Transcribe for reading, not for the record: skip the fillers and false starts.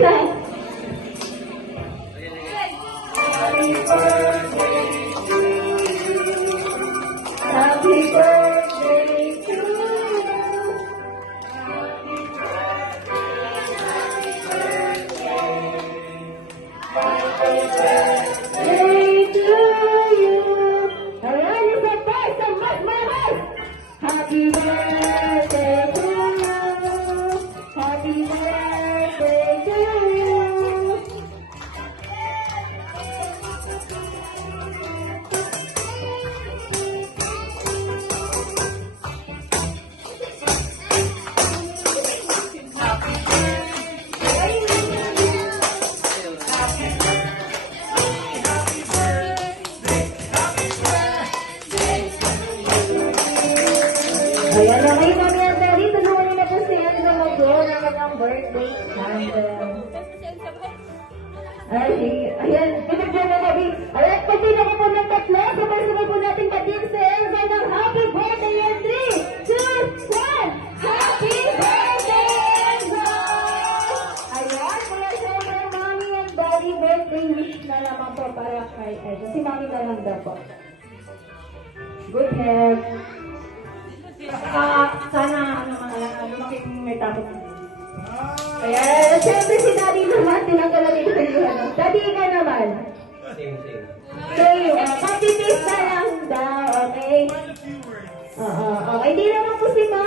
Happy birthday to you. Happy birthday to you. Happy birthday to you. Ayan, isa pa, isa mas mahal. Happy birthday to you. Happy birthday to you. Ayan, okay na yan, Daddy. Tulungan niyo na po si Ed na mag-go ng kanyang birthday candle. Ay, ayan, pinagyan na, Daddy. Ayan, pati na ko po ng tatlo. Sabay-sabay po natin patin sa Elsa ng happy birthday and 3, 2, 1. Happy birthday, Elsa! Ayan, kaya syempre, Mami and Daddy, birthday wish na naman po para kay Elsa. Si Mami na lang daw po. Good health. Sana lumaking may takot. Ayan, syempre si Daddy naman, tinanggal natin sa iyo. Daddy, ikaw naman. Same. Same. Copy paste na lang daw, okay? Okay, di naman po si Mom.